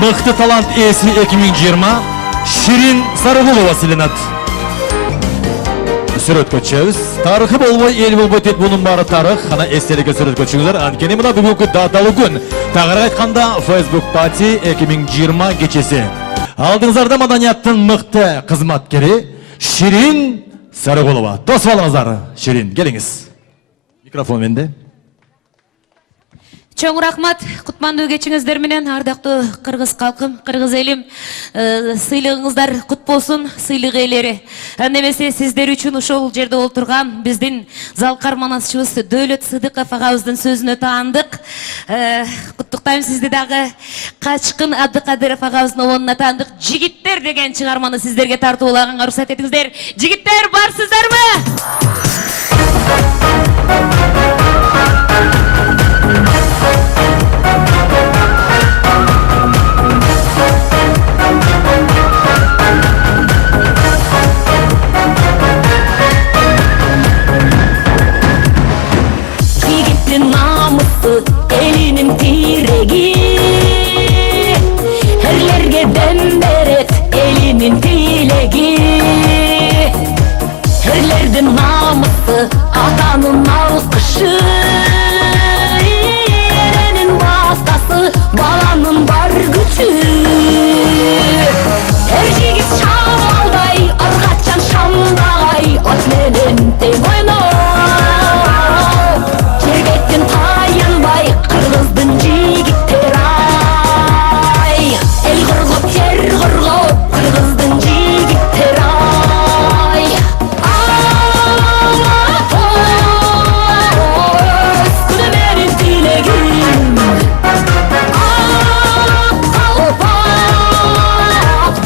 Мыкты талант ээси 2020 Ширин Сарыгулова сыйланат. Сүрөткө чөбүз. Тарыхы болбой, эл болбой тет бунун баары тарых. Ана эстеликке сүрөткө чыгыңыздар. Анткени мына бүгүнкү даталуу күн. Тагыраак айтканда Facebook Party 2020 кечеси. Алдыңыздарда маданияттын мыкты кызматкери Ширин Сарыгулова. Тосуп алыңыздар. Ширин, келиңиз. Микрофон менде. Чоң рахмат, кутмандуу кечиңиздер менен, ардактуу кыргыз калкым, кыргыз элим, сыйлыгыңыздар кут болсун, сыйлык ээлери. Немесе сиздер үчүн ошол жерде олтурган биздин зал карманашчыбыз Дөөлөт Сыдыков агабыздын сөзүнө таандык. Куттуктайм сизди дагы. Качкын Абдыкадыров агабыздын обонуна таандык жигиттер деген чыгарманы сиздерге тартуулаганга уруксат этиңиздер. Жигиттер барсыздарбы? Elinin tireği, herlerge dem beret elinin dileği, herlerden namusu atanın alkışı, erenin bastası balanın var gücü, her jigit şamalday arkaçan şamday ot menen tey boyno. Kırgыздın jigitleri ay, el kırgıp yer kırgıp Kırgыздın jigitleri ay. Üstüne benim dileğim,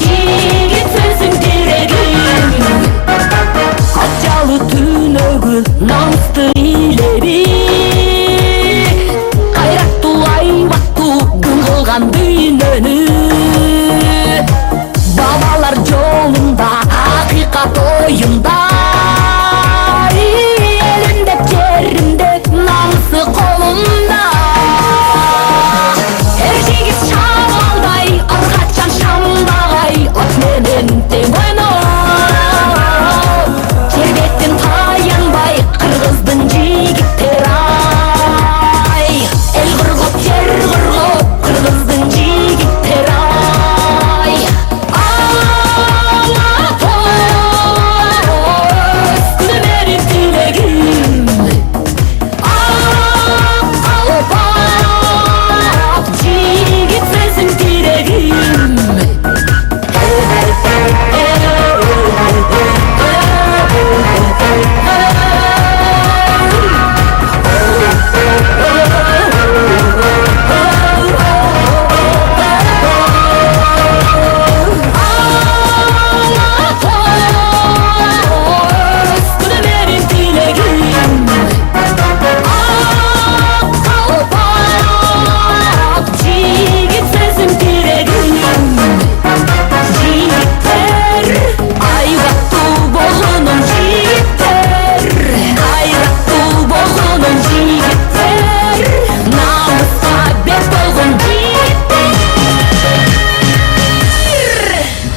jigit sensin direğim. Atyalı tünögü namuslu ileri, düğününü babalar yolunda hakikat oyunda elinde yerimde namusu kolunda her jigit şamalday arkaçan şamday ot menen tey boyno şerbetten tayanbay Kırgыздın jigitleri ay el kırgıp yer kırgıp Kırgыздın jigitleri ay. Üstüne benim dileğim, jigit sensin direğim.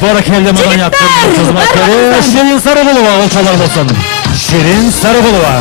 Barakelle madanyаттын кызматкери Ширин Сарыгулова, олчолор болсун. Ширин Сарыгулова.